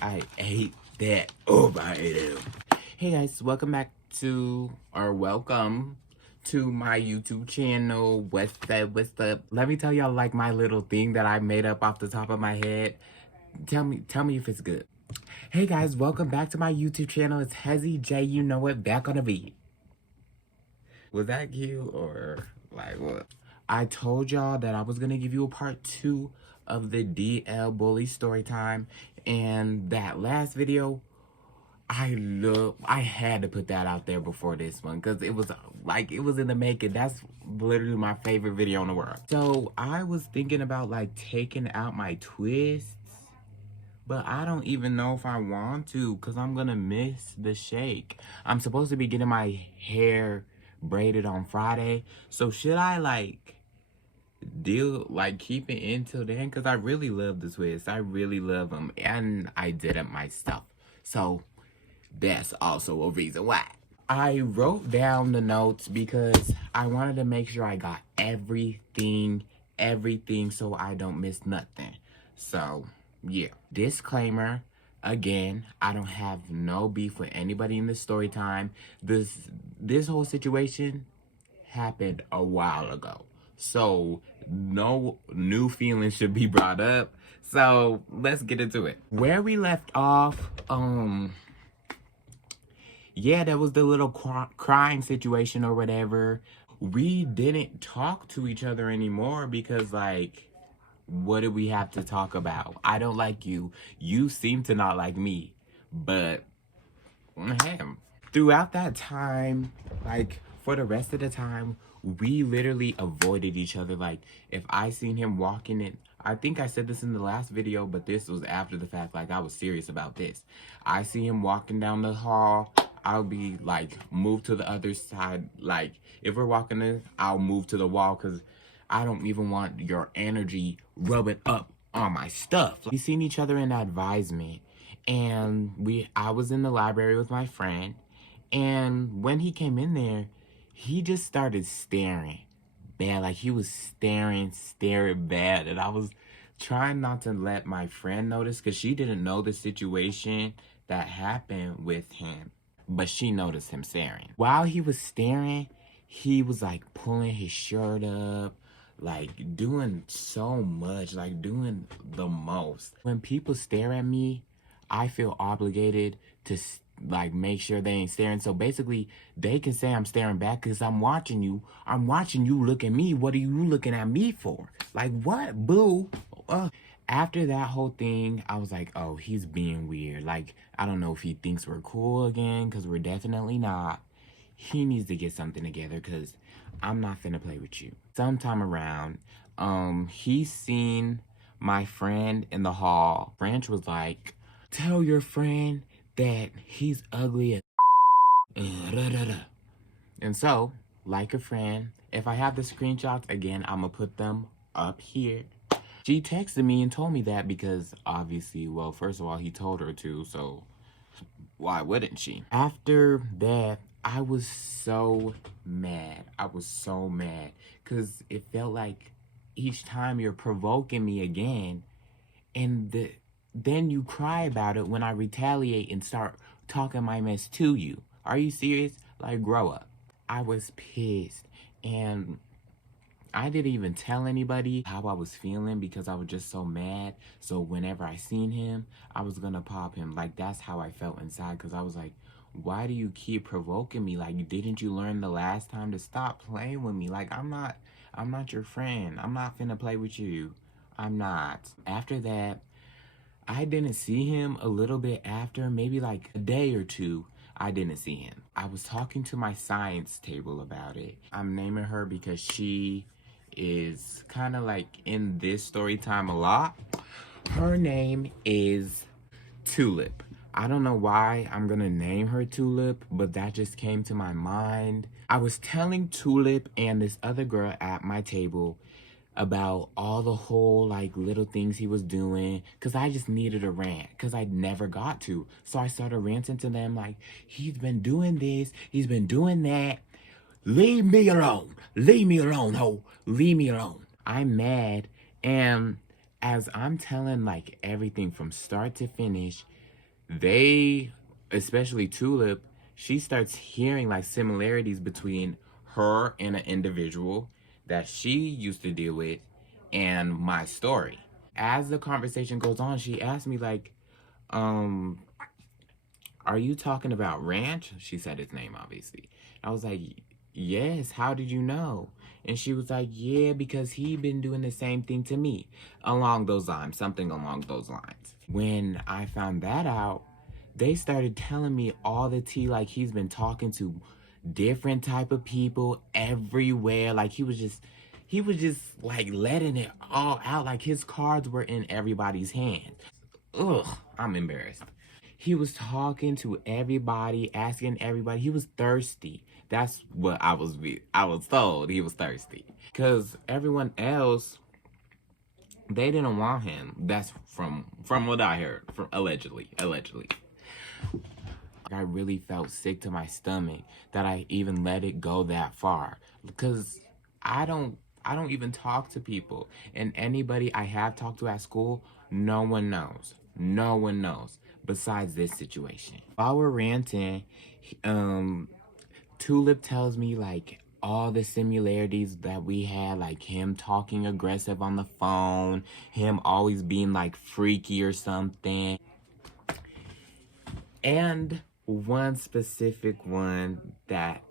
I ate that. Oh, I ate it. Hey guys, welcome to my YouTube channel. What's up? Let me tell y'all like my little thing that I made up off the top of my head. Tell me if it's good. Hey guys, welcome back to my YouTube channel. It's Hezzy J, you know it, back on the beat. Was that cute or like what? I told y'all that I was gonna give you a part 2 of the DL Bully story time, and that last video, I had to put that out there before this one because it was in the making. That's literally my favorite video in the world. So I was thinking about like taking out my twists, but I don't even know if I want to because I'm gonna miss the shake. I'm supposed to be getting my hair braided on Friday. So should I keep it until then? Because I really love the twists. I really love them. And I did it myself. So that's also a reason why. I wrote down the notes because I wanted to make sure I got everything so I don't miss nothing. So, yeah. Disclaimer, again, I don't have no beef with anybody in the story time. This whole situation happened a while ago. So, no new feelings should be brought up. So, let's get into it. Where we left off, yeah, there was the little crying situation or whatever. We didn't talk to each other anymore because, like, what did we have to talk about? I don't like you. You seem to not like me. But, hey, throughout that time, like, for the rest of the time, we literally avoided each other. Like, if I seen him walking in, I think I said this in the last video, but this was after the fact. Like, I was serious about this. I see him walking down the hall, I'll be like, move to the other side. Like, if we're walking in, I'll move to the wall because I don't even want your energy rubbing up on my stuff. We seen each other in advisement, and I was in the library with my friend, and when he came in there, he just started staring bad. Like, he was staring bad, and I was trying not to let my friend notice because she didn't know the situation that happened with him. But she noticed him staring. While he was staring, he was like pulling his shirt up, like doing so much, like doing the most. When people stare at me, I feel obligated to like make sure they ain't staring. So basically, they can say I'm staring back because I'm watching you. I'm watching you look at me. What are you looking at me for? Like, what, boo? After that whole thing, I was like, oh, he's being weird. Like, I don't know if he thinks we're cool again, because we're definitely not. He needs to get something together, because I'm not finna play with you. Sometime around, he seen my friend in the hall. Branch was like, tell your friend that he's ugly as and so, like a friend, if I have the screenshots, again, I'm gonna put them up here. She texted me and told me that because obviously, well, first of all, he told her to, so why wouldn't she? After that, I was so mad. I was so mad because it felt like each time you're provoking me again, and then you cry about it when I retaliate and start talking my mess to you. Are you serious? Like, grow up. I was pissed, and I didn't even tell anybody how I was feeling because I was just so mad. So whenever I seen him, I was gonna pop him. Like, that's how I felt inside, because I was like, why do you keep provoking me? Like, didn't you learn the last time to stop playing with me? Like, I'm not your friend. I'm not finna play with you. I'm not. After that, I didn't see him a little bit after, maybe like a day or two. I didn't see him. I was talking to my science table about it. I'm naming her because she is kind of like in this story time a lot. Her name is Tulip. I don't know why I'm gonna name her Tulip, but that just came to my mind. I was telling Tulip and this other girl at my table about all the whole like little things he was doing, because I just needed a rant because I never got to. So I started ranting to them like, he's been doing this, he's been doing that. Leave me alone. Leave me alone, ho. Leave me alone. I'm mad. And as I'm telling like everything from start to finish, They, especially Tulip, she starts hearing like similarities between her and an individual that she used to deal with and my story. As the conversation goes on, she asked me like, um, are you talking about Ranch? She said his name, obviously. I was like, yes, how did you know? And she was like, yeah, because he been doing the same thing to me. Along those lines, something along those lines. When I found that out, they started telling me all the tea, like he's been talking to different type of people everywhere. Like he was just like letting it all out. Like his cards were in everybody's hands. Ugh, I'm embarrassed. He was talking to everybody, asking everybody. He was thirsty. That's what I was told. He was thirsty. Cause everyone else, they didn't want him. That's from what I heard. From allegedly. I really felt sick to my stomach that I even let it go that far. Because I don't I don't even talk to people. And anybody I have talked to at school, no one knows. No one knows besides this situation. While we're ranting, um Tulip tells me like all the similarities that we had, like him talking aggressive on the phone, him always being like freaky or something. And one specific one that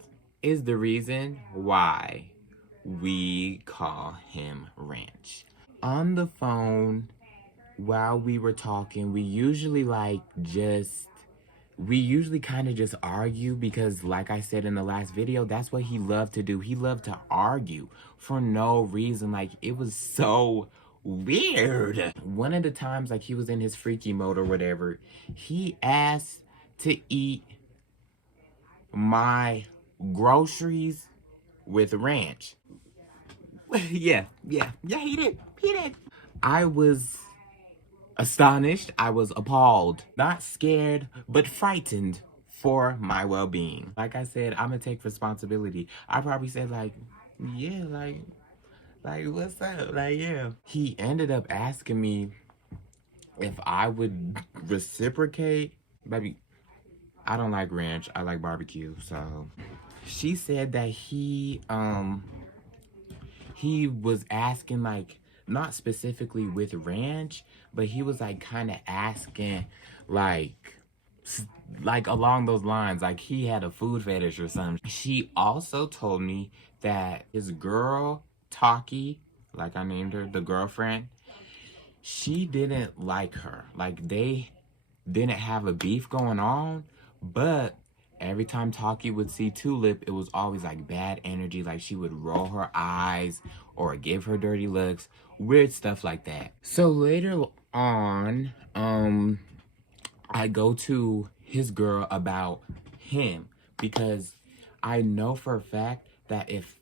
is the reason why we call him Ranch. On the phone, while we were talking, we usually kind of just argue because, like I said in the last video, that's what he loved to do. He loved to argue for no reason. Like, it was so weird. One of the times, like, he was in his freaky mode or whatever, he asked to eat my groceries with ranch. Yeah, he did. He did. I was astonished, I was appalled, not scared, but frightened for my well-being. Like I said, I'm gonna take responsibility. I probably said like, yeah, like what's up? Like, yeah. He ended up asking me if I would reciprocate. Baby, I don't like ranch. I like barbecue. So she said that he was asking like not specifically with ranch, but he was like kind of asking like along those lines, like he had a food fetish or something. She also told me that his girl Taki, like I named her, the girlfriend, she didn't like her. Like they didn't have a beef going on, but every time Taki would see Tulip, it was always like bad energy. Like she would roll her eyes or give her dirty looks, weird stuff like that. So later on, I go to his girl about him because I know for a fact that if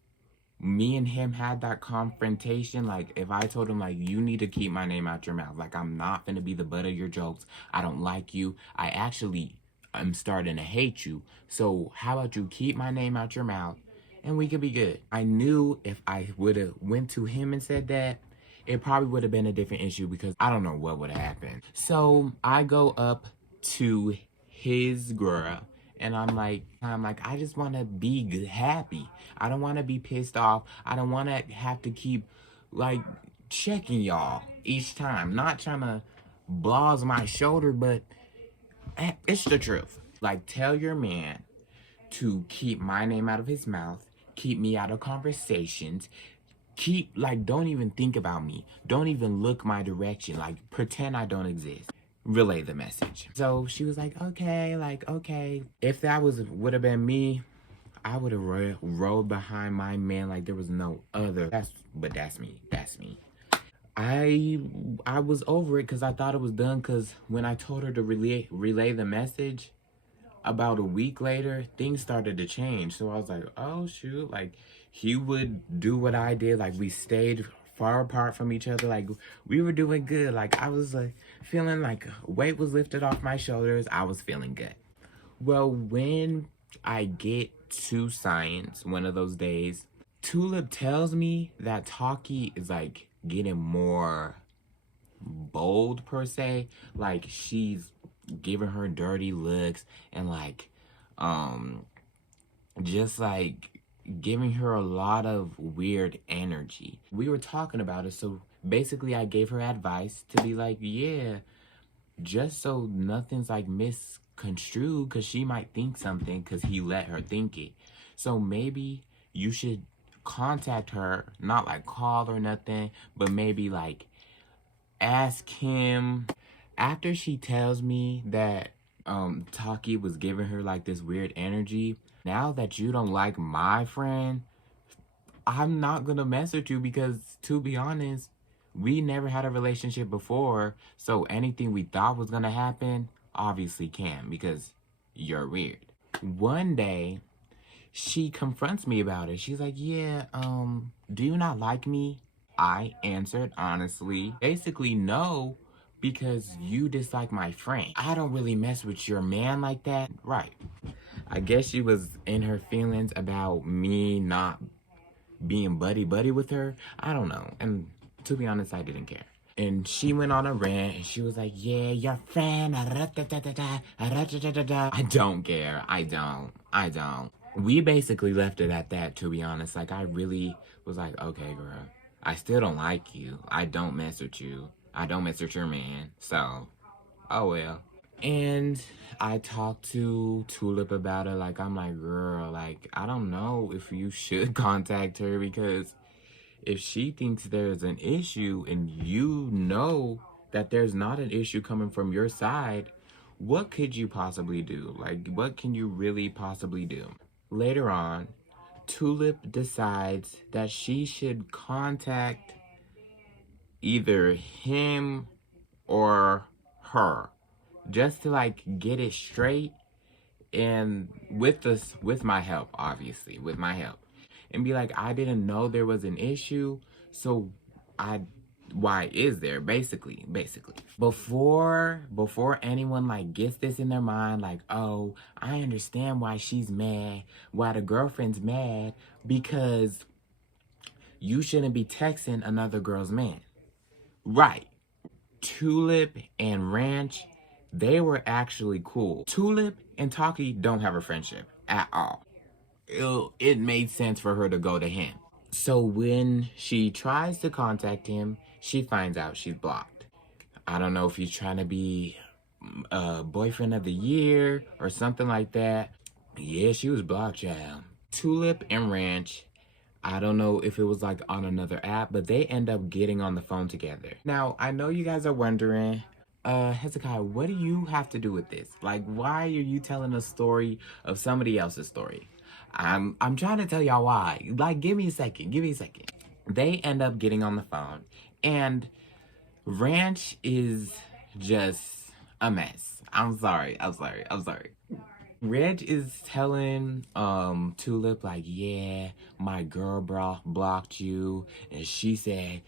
me and him had that confrontation, like if I told him like, you need to keep my name out your mouth, like I'm not gonna be the butt of your jokes, I don't like you, I'm starting to hate you, so how about you keep my name out your mouth and we could be good. I knew if I would have went to him and said that, it probably would have been a different issue because I don't know what would have happened. So I go up to his girl and I'm like, I just want to be good, happy. I don't want to be pissed off. I don't want to have to keep like checking y'all each time. Not trying to blase my shoulder, but it's the truth. Like, tell your man to keep my name out of his mouth, keep me out of conversations, don't even think about me. Don't even look my direction. Like, pretend I don't exist. Relay the message. So she was like, okay, okay. If that would have been me, I would have rolled behind my man like there was no other. But that's me. I was over it because I thought it was done because when I told her to relay the message, about a week later, things started to change. So I was like, oh shoot, like he would do what I did. Like we stayed far apart from each other. Like we were doing good. Like I was like feeling like weight was lifted off my shoulders. I was feeling good. Well, when I get to science one of those days, Tulip tells me that Taki is like getting more bold per se. Like she's giving her dirty looks and like just like giving her a lot of weird energy. We were talking about it, so basically I gave her advice to be like, yeah, just so nothing's like misconstrued, because she might think something because he let her think it. So maybe you should contact her, not like call or nothing, but maybe like ask him. After she tells me that Taki was giving her like this weird energy, now that you don't like my friend, I'm not gonna mess with you because, to be honest, we never had a relationship before, so anything we thought was gonna happen obviously can, because you're weird. One day, she confronts me about it. She's like, yeah, do you not like me? I answered honestly, basically no, because you dislike my friend. I don't really mess with your man like that. Right. I guess she was in her feelings about me not being buddy-buddy with her. I don't know. And to be honest, I didn't care. And she went on a rant and she was like, yeah, your friend. I don't care. I don't. We basically left it at that, to be honest. Like, I really was like, okay, girl, I still don't like you. I don't mess with you. I don't mess with your man. So, oh well. And I talked to Tulip about it. Like, I'm like, girl, like, I don't know if you should contact her, because if she thinks there's an issue and you know that there's not an issue coming from your side, what could you possibly do? Like, what can you really possibly do? Later on, Tulip decides that she should contact either him or her, just to like get it straight, and with my help, obviously, with my help, and be like, I didn't know there was an issue, so I why is there, basically before anyone like gets this in their mind, like, oh, I understand why she's mad, why the girlfriend's mad, because you shouldn't be texting another girl's man. Right. Tulip and Ranch, they were actually cool. Tulip and Taki don't have a friendship at all. It made sense for her to go to him. So when she tries to contact him, she finds out she's blocked. I don't know if he's trying to be a boyfriend of the year or something like that. Yeah, she was blocked, child. Tulip and Ranch, I don't know if it was like on another app, but they end up getting on the phone together. Now, I know you guys are wondering, Hezekiah, what do you have to do with this? Like, why are you telling a story of somebody else's story? I'm trying to tell y'all why. Like, give me a second. They end up getting on the phone, and Ranch is just a mess. I'm sorry. Reg is telling Tulip like, yeah, my girl blocked you, and she said,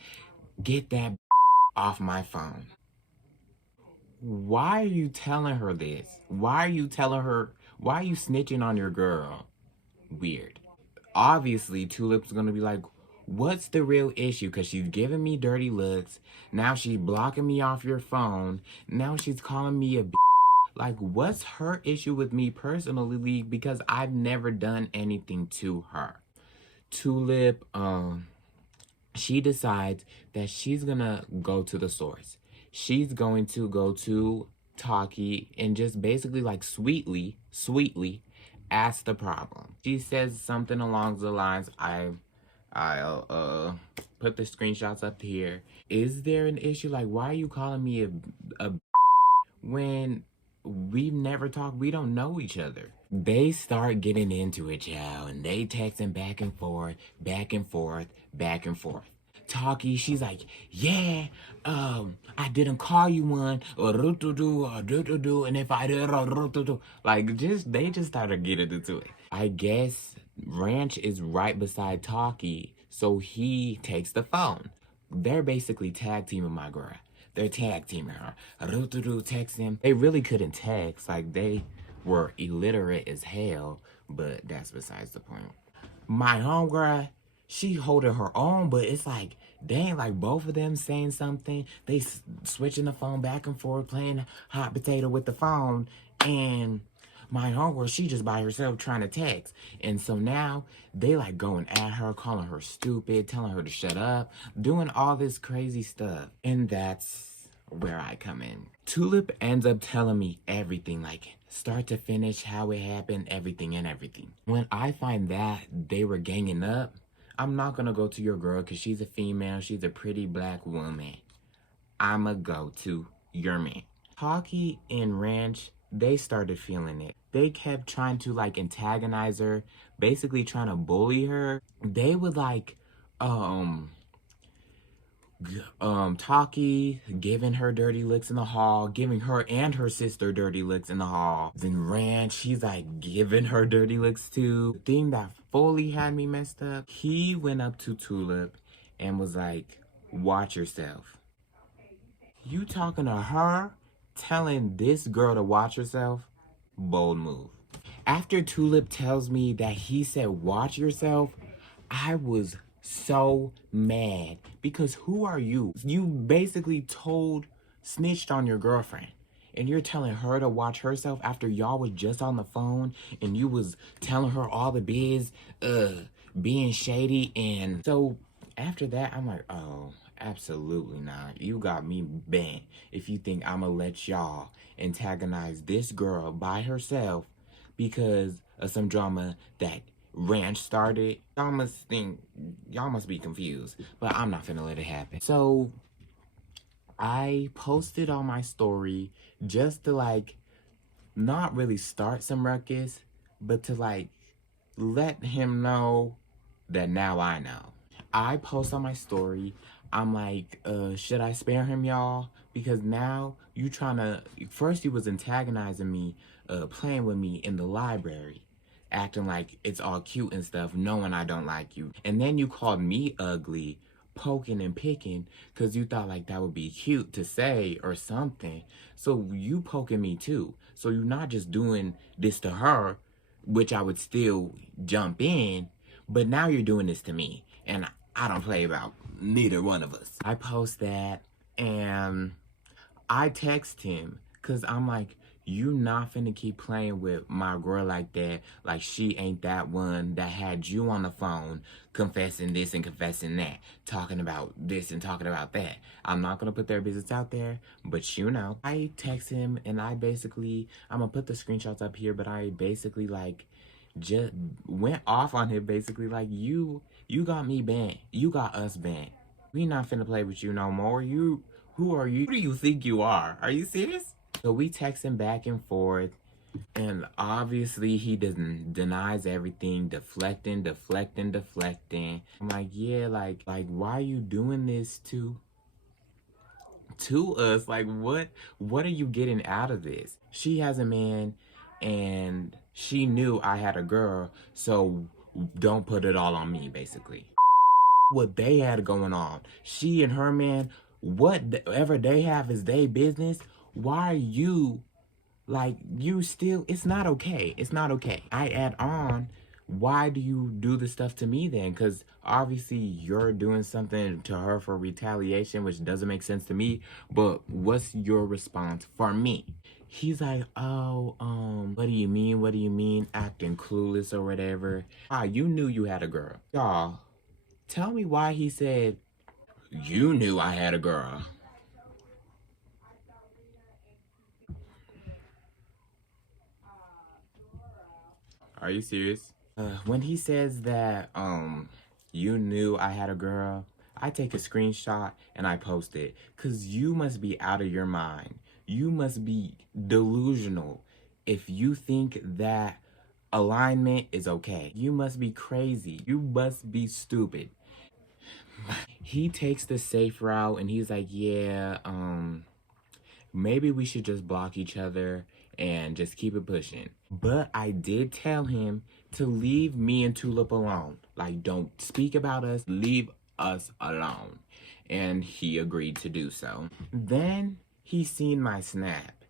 get that off my phone. Why are you telling her this? Why are you snitching on your girl? Weird. Obviously, Tulip's gonna be like, what's the real issue? Because she's giving me dirty looks. Now she's blocking me off your phone. Now she's calling me a like, what's her issue with me personally? Because I've never done anything to her. Tulip, she decides that she's gonna go to the source. She's going to go to Taki and just basically like sweetly ask the problem. She says something along the lines, I'll put the screenshots up here. Is there an issue? Like, why are you calling me a when we've never talked? We don't know each other. They start getting into it, y'all, and they texting back and forth. Talkie, she's like, yeah, I didn't call you one, or and if I did, like, they just started getting into it. I guess Ranch is right beside Talkie, so he takes the phone. They're basically tag teaming my girl. They're tag teaming her. Text him. They really couldn't text. Like, they were illiterate as hell, but that's besides the point. My homegirl, she holding her own, but it's like Dang, like both of them saying something. They switching the phone back and forth, playing hot potato with the phone. And my homegirl, she just by herself trying to text. And so now they like going at her, calling her stupid, telling her to shut up, doing all this crazy stuff. And that's where I come in. Tulip ends up telling me everything, like start to finish, how it happened, everything and everything. When I find that they were ganging up, I'm not gonna go to your girl because she's a female, she's a pretty black woman. I'ma go to your man. Hockey and Ranch, they started feeling it. They kept trying to like antagonize her, basically trying to bully her. They would like, Taki giving her dirty looks in the hall, giving her and her sister dirty looks in the hall. Then Ranch, she's like giving her dirty looks too. The thing that fully had me messed up, he went up to Tulip and was like, watch yourself. You talking to her, telling this girl to watch herself? Bold move. After Tulip tells me that he said watch yourself, I was so mad because who are you? You basically snitched on your girlfriend. And you're telling her to watch herself after y'all was just on the phone and you was telling her all the biz, being shady. And so after that, I'm like, oh, absolutely not. You got me bent if you think I'ma let y'all antagonize this girl by herself because of some drama that Ranch started. Y'all must be confused, but I'm not finna let it happen. So I posted on my story just to like not really start some ruckus, but to like let him know that now I know. I post on my story, I'm like, should I spare him, y'all? Because now you trying to, first you was antagonizing me, playing with me in the library, acting like it's all cute and stuff, knowing I don't like you. And then you called me ugly, poking and picking, because you thought like that would be cute to say or something. So you poking me too. So you're not just doing this to her, which I would still jump in, but now you're doing this to me. And I don't play about neither one of us. I post that and I text him because I'm like, you not finna keep playing with my girl like that. Like she ain't that one that had you on the phone confessing this and confessing that, talking about this and talking about that. I'm not gonna put their business out there, but you know. I text him and I'm gonna put the screenshots up here, but I basically like just went off on him basically like you got me banned. You got us banned. We not finna play with you no more. Who are you? Who do you think you are? Are you serious? So we texting back and forth, and obviously he denies everything, deflecting. I'm like, yeah, like why are you doing this to us? Like what are you getting out of this? She has a man and she knew I had a girl, so don't put it all on me, basically. What they had going on, she and her man, whatever they have is their business. Why are you like, you still, it's not okay. It's not okay. I add on, why do you do this stuff to me then? Because obviously you're doing something to her for retaliation, which doesn't make sense to me. But what's your response for me? He's like, oh, what do you mean? What do you mean? Acting clueless or whatever. Ah, you knew you had a girl. Y'all, tell me why he said, you knew I had a girl. Are you serious? When he says that, you knew I had a girl, I take a screenshot and I post it. Cause you must be out of your mind. You must be delusional if you think that alignment is okay. You must be crazy. You must be stupid. He takes the safe route and he's like, yeah, maybe we should just block each other and just keep it pushing. But I did tell him to leave me and Tulip alone. Like, don't speak about us, leave us alone. And he agreed to do so. Then he seen my snap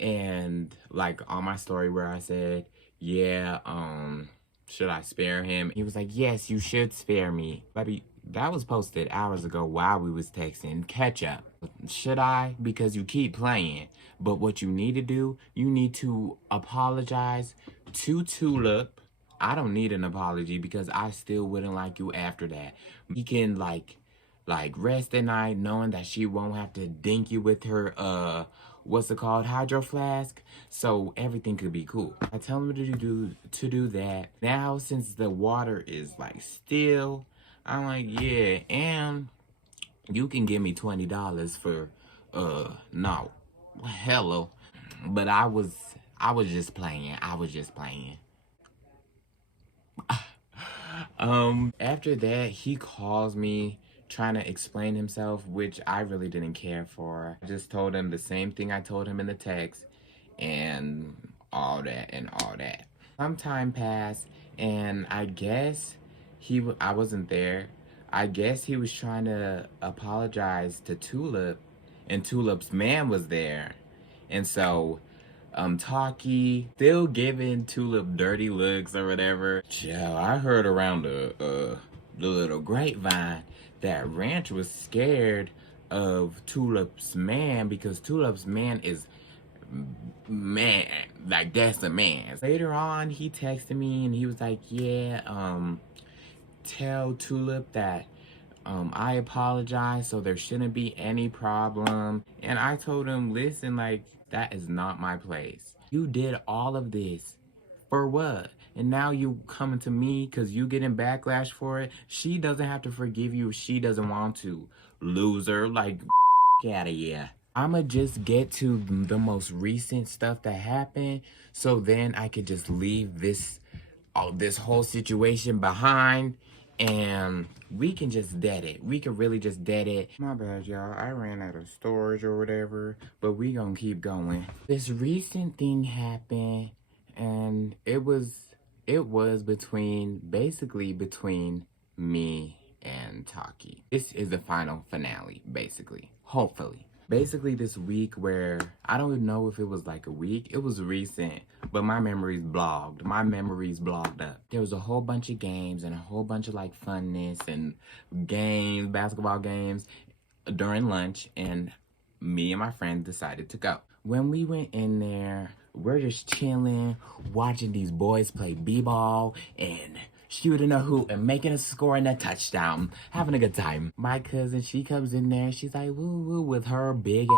and like on my story where I said, yeah, should I spare him? He was like, yes, you should spare me. That was posted hours ago while we was texting. Catch up. Should I? Because you keep playing. But what you need to do, you need to apologize to Tulip. I don't need an apology because I still wouldn't like you after that. We can like rest at night knowing that she won't have to dink you with her what's it called, hydro flask, so everything could be cool. I tell him to do that. Now since the water is like still, I'm like, yeah, and you can give me $20 for no, hello. But I was just playing. I was just playing. After that, he calls me trying to explain himself, which I really didn't care for. I just told him the same thing I told him in the text and all that and all that. Some time passed, and I guess I wasn't there. I guess he was trying to apologize to Tulip, and Tulip's man was there. And so Talkie still giving Tulip dirty looks or whatever. Chill, I heard around the little grapevine that Ranch was scared of Tulip's man because Tulip's man is man, like that's a man. Later on, he texted me and he was like, yeah, tell Tulip that I apologize, so there shouldn't be any problem. And I told him, listen, like, that is not my place. You did all of this for what? And now you coming to me because you getting backlash for it? She doesn't have to forgive you if she doesn't want to. Loser, like, out of here. I'ma just get to the most recent stuff that happened so then I could just leave this whole situation behind and we can just dead it. We can really just dead it. My bad, y'all. I ran out of storage or whatever, but we gonna keep going. This recent thing happened and it was basically between me and Taki. This is the final finale, basically. Hopefully. Basically this week where, I don't even know if it was like a week, it was recent, but my memories blogged. My memories blogged up. There was a whole bunch of games and a whole bunch of like funness and games, basketball games during lunch, and me and my friend decided to go. When we went in there, we're just chilling, watching these boys play b-ball and shooting a hoop and making a score and a touchdown, having a good time. My cousin, she comes in there, she's like woo woo with her big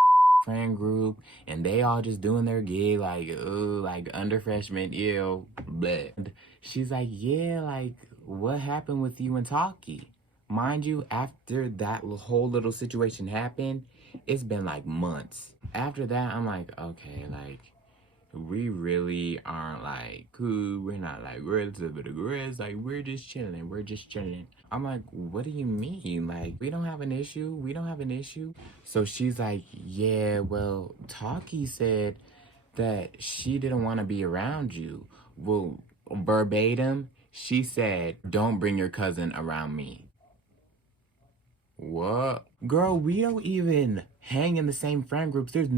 friend group, and they all just doing their gig like ooh, like under freshmen, ew, but she's like, yeah, like what happened with you and Taki? Mind you, after that whole little situation happened, it's been like months. After that, I'm like, okay, like we really aren't like cool. We're not like relative of the grizz. Like we're just chilling. We're just chilling. I'm like, what do you mean? Like we don't have an issue. We don't have an issue. So she's like, yeah, well, Taki said that she didn't want to be around you. Well, verbatim, she said, don't bring your cousin around me. What? Girl, we don't even hang in the same friend groups. There's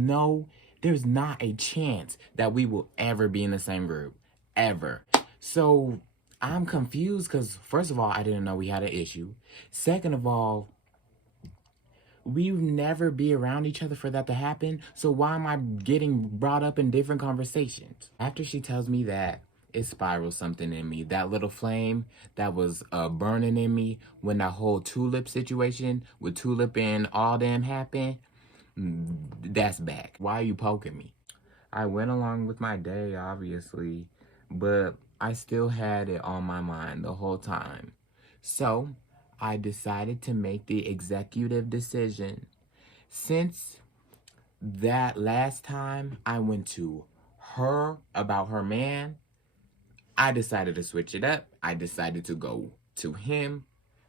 not a chance that we will ever be in the same group. Ever. So I'm confused because first of all, I didn't know we had an issue. Second of all, we would never be around each other for that to happen. So why am I getting brought up in different conversations? After she tells me that, it spirals something in me. That little flame that was burning in me when that whole Tulip situation with Tulip and all them happened, that's back. Why are you poking me? I went along with my day, obviously, but I still had it on my mind the whole time. So I decided to make the executive decision. Since that last time I went to her about her man, I decided to switch it up. I decided to go to him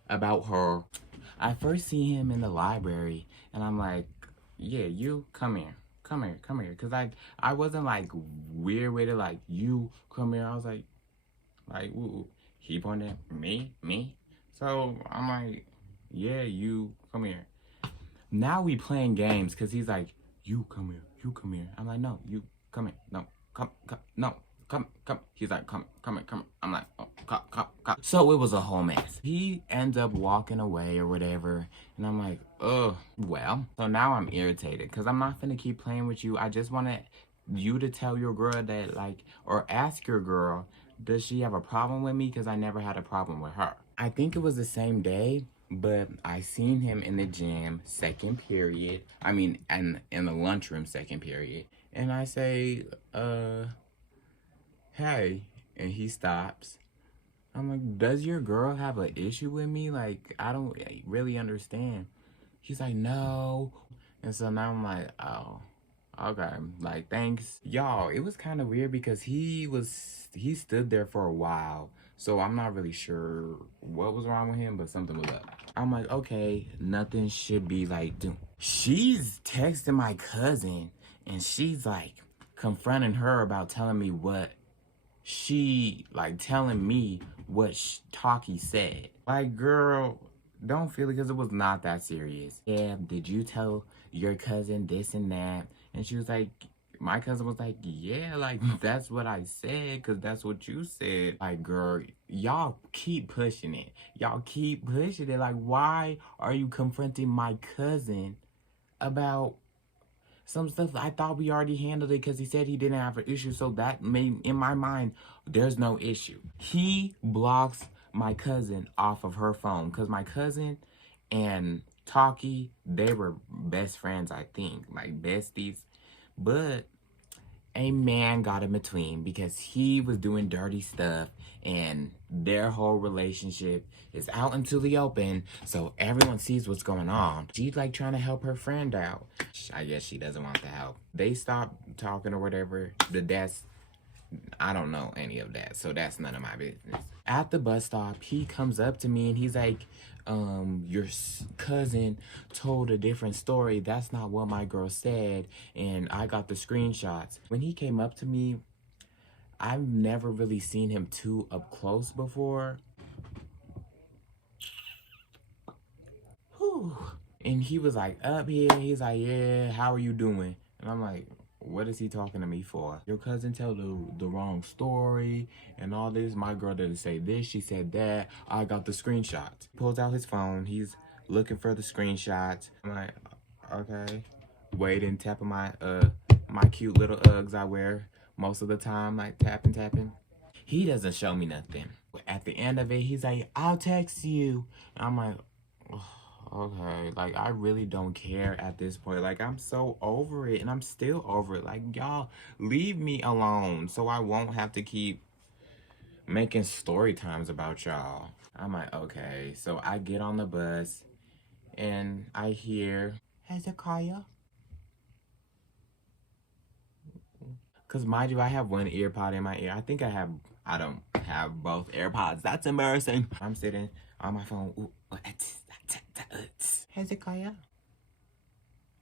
about her. I first see him in the library and I'm like, yeah, you come here. Come here, come here. Cause I wasn't like weird with it, like you come here. I was like, ooh. He pointed at me. So I'm like, yeah, you come here. Now we playing games cause he's like, you come here, you come here. I'm like, no, you come here. No, come, no. Come. He's like, come. I'm like, oh, come. So it was a whole mess. He ends up walking away or whatever. And I'm like, ugh, well. So now I'm irritated because I'm not finna keep playing with you. I just want you to tell your girl that, like, or ask your girl, does she have a problem with me? Because I never had a problem with her. I think it was the same day, but I seen him in the gym, second period. I mean, and in the lunchroom, second period. And I say, hey. And he stops. I'm like, does your girl have an issue with me? Like, I don't really understand. He's like, no. And so now I'm like, oh, okay. Like, thanks. Y'all, it was kind of weird because he stood there for a while. So I'm not really sure what was wrong with him, but something was up. I'm like, okay, nothing should be like, dude. She's texting my cousin and she's like confronting her about telling me what telling me what Talkie said. Like, girl, don't feel it because it was not that serious. Yeah, did you tell your cousin this and that? And she was like, my cousin was like, yeah, like, that's what I said because that's what you said. Like, girl, y'all keep pushing it. Y'all keep pushing it. Like, why are you confronting my cousin about some stuff? I thought we already handled it because he said he didn't have an issue. So that made, in my mind, there's no issue. He blocks my cousin off of her phone because my cousin and Talkie, they were best friends, I think, like besties. But a man got in between because he was doing dirty stuff and their whole relationship is out into the open, so everyone sees what's going on. She's like trying to help her friend out. I guess she doesn't want the help. They stopped talking or whatever. I don't know any of that, so that's none of my business. At the bus stop, he comes up to me and he's like, your cousin told a different story. That's not what my girl said, and I got the screenshots. When he came up to me, I've never really seen him too up close before. Whew. And he was like, up here, he's like, yeah, how are you doing? And I'm like, what is he talking to me for? Your cousin told the wrong story and all this. My girl didn't say this, she said that. I got the screenshots. He pulls out his phone, he's looking for the screenshots. I'm like, okay. Waiting, tapping my cute little Uggs I wear most of the time, like tapping. He doesn't show me nothing. At the end of it, he's like, I'll text you. And I'm like, okay, like, I really don't care at this point. Like, I'm so over it, and I'm still over it. Like, y'all, leave me alone so I won't have to keep making story times about y'all. I'm like, okay. So I get on the bus, and I hear, Hezekiah? Because, mind you, I have one ear pod in my ear. I don't have both AirPods. That's embarrassing. I'm sitting on my phone. Ooh, Hezekiah.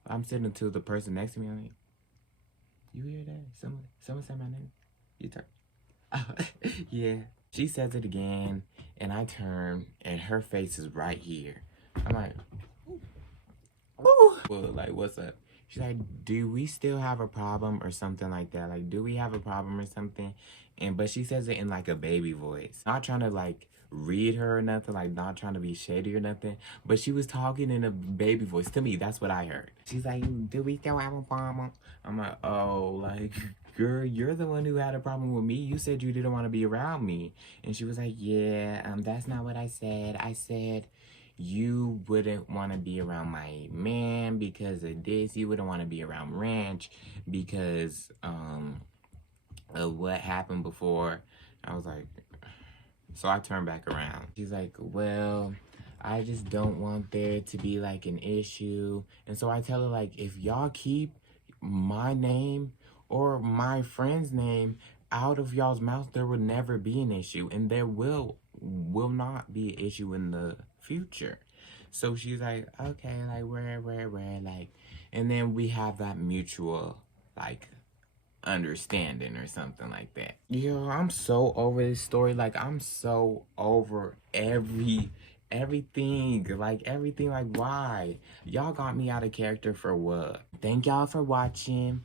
I'm sitting to the person next to me. I'm like, you hear that? Someone said my name. You turn. Yeah. She says it again, and I turn, and her face is right here. I'm like, ooh. Well, like, what's up? She's like, do we still have a problem or something like that? Like, do we have a problem or something? But she says it in like a baby voice. Not trying to like read her or nothing, like not trying to be shady or nothing. But she was talking in a baby voice. To me, that's what I heard. She's like, do we still have a problem? I'm like, oh, like, girl, you're the one who had a problem with me. You said you didn't want to be around me. And she was like, yeah, that's not what I said. I said, you wouldn't want to be around my man because of this. You wouldn't want to be around Ranch because of what happened before. I was like, so I turned back around. She's like, well, I just don't want there to be like an issue. And so I tell her, like, if y'all keep my name or my friend's name out of y'all's mouth, there will never be an issue, and there will not be an issue in the future. So she's like, okay, like, where, like, and then we have that mutual, like, understanding or something like that. Yo, I'm so over this story. Like, I'm so over everything. Like, why? Y'all got me out of character for what? Thank y'all for watching.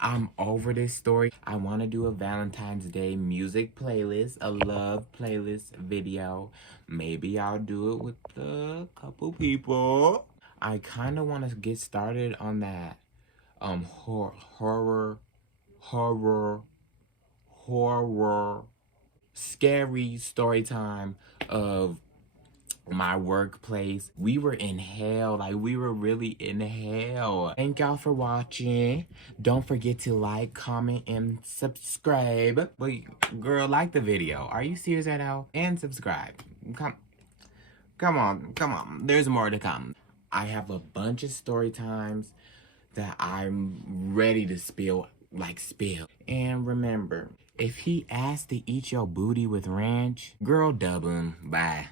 I'm over this story. I want to do a Valentine's Day music playlist, a love playlist video. Maybe I'll do it with a couple people. I kind of want to get started on that horror, horror, horror, scary story time of my workplace. We were in hell. Like, we were really in hell. Thank y'all for watching. Don't forget to like, comment, and subscribe. Wait, girl, like the video. Are you serious right now? And subscribe. Come on. There's more to come. I have a bunch of story times that I'm ready to spill. And remember, if he asks to eat your booty with ranch, girl, dub him. Bye.